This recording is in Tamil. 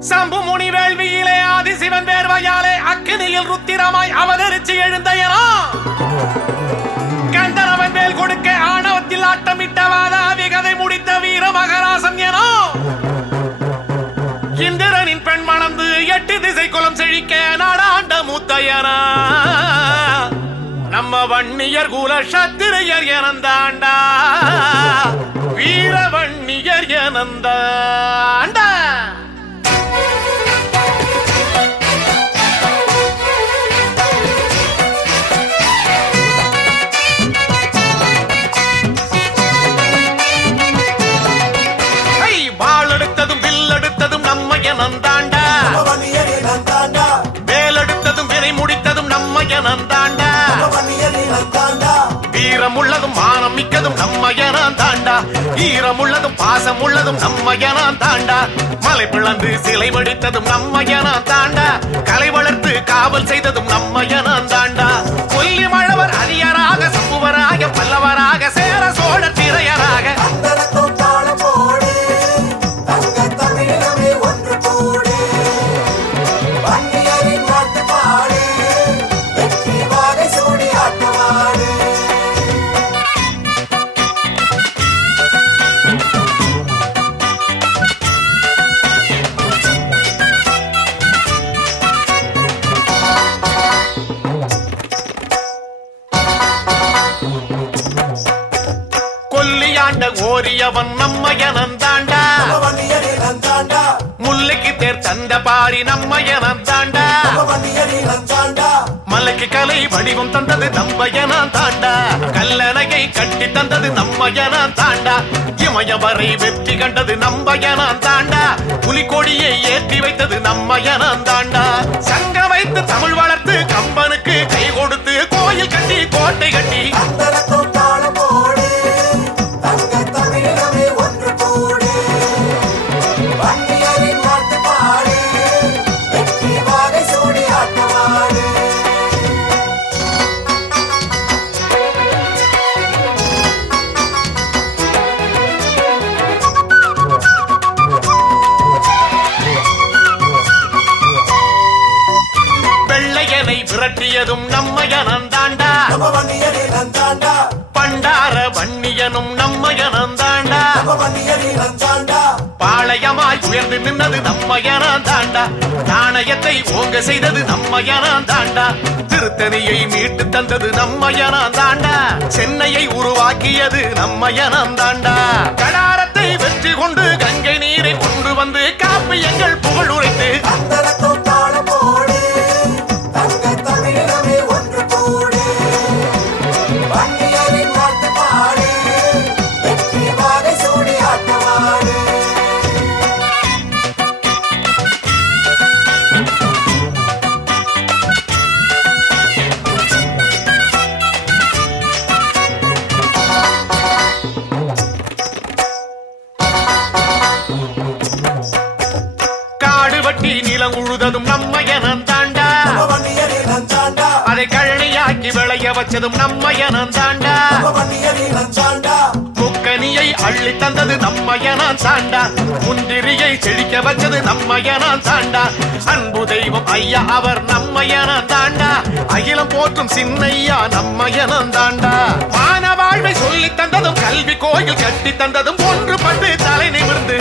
சம்பு முனி வேள்வியிலே ஆதி சிவன் வேர்வையாலே அக்கினியில் ருத்திரமாய் அவதரிச்சு எழுந்தையனோ கந்தரவன் வேல் கொடுக்க ஆணவத்தில் ஆட்டமிட்டவாத விகதை முடித்த வீர மகராசன் எனோ. இந்திரனின் பெண் மணந்து எட்டு திசை குலம் செழிக்க நாடாண்ட மூத்தையனா நம்ம வன்னியர் குல சத்திரையர் எனந்தாண்டா. வீர வன்னியர் எனந்தாண்டா. முடித்ததும் நம்ம எனந்தாண்டா வீரமுள்ளதும் மானம் மிக்கதும் நம்ம தாண்டா. ஈரமுள்ளதும் பாசம் உள்ளதும் நம்ம தாண்டா. மலை பிளந்து சிலை வடித்ததும் நம்ம தாண்டா. கலை வளர்த்து கா கோரியவன் நம்ம எனந்தாண்டா முல்லைக்கு தேர் தந்த பாரி நம்ம எனந்தாண்டா மலைக்கு கலை வடிவம் தந்தது நம்ம தாண்டா கல்லணையை கட்டி தந்தது நம்ம தாண்டா இமயவரை வெற்றி கண்டது நம்ம தாண்டா புலிக்கொடியை ஏற்றி வைத்தது நம்ம தாண்டா சங்க வைத்து தமிழ் வளர்த்து கம்பனுக்கு வெள்ளையனை விரட்டியதும் நம்ம தாண்டா பண்டார வன்னியனும் நம்ம தாண்டா பாளையமாய் உயர்ந்து நின்னது நம்ம தாண்டா நாணயத்தை ஓங்க செய்தது நம்ம தாண்டா திருத்தணியை மீட்டு தந்தது நம்ம தாண்டா சென்னையை உருவாக்கியது நம்ம தாண்டா நிலம் உழுததும் நம்ம தாண்டா. நவவன்னியரே நந்தாண்டா அதை கழனியாக்கி விளைய வச்சதும் நம்ம தாண்டா. நவவன்னியரே நந்தாண்டா முக்கனியை அள்ளி தந்தது நம்ம தாண்டா. முந்திரியை செழிக்க வச்சது நம்ம தாண்டா. அன்பு தெய்வம் ஐயா அவர் நம்ம தாண்டா. அகிலம் போற்றும் சின்னையா நம்ம தாண்டா. மான வாழ்வை சொல்லி தந்ததும் கல்வி கோயில் கட்டி தந்ததும் ஒன்று பட்டு தலை நிமிர்ந்து.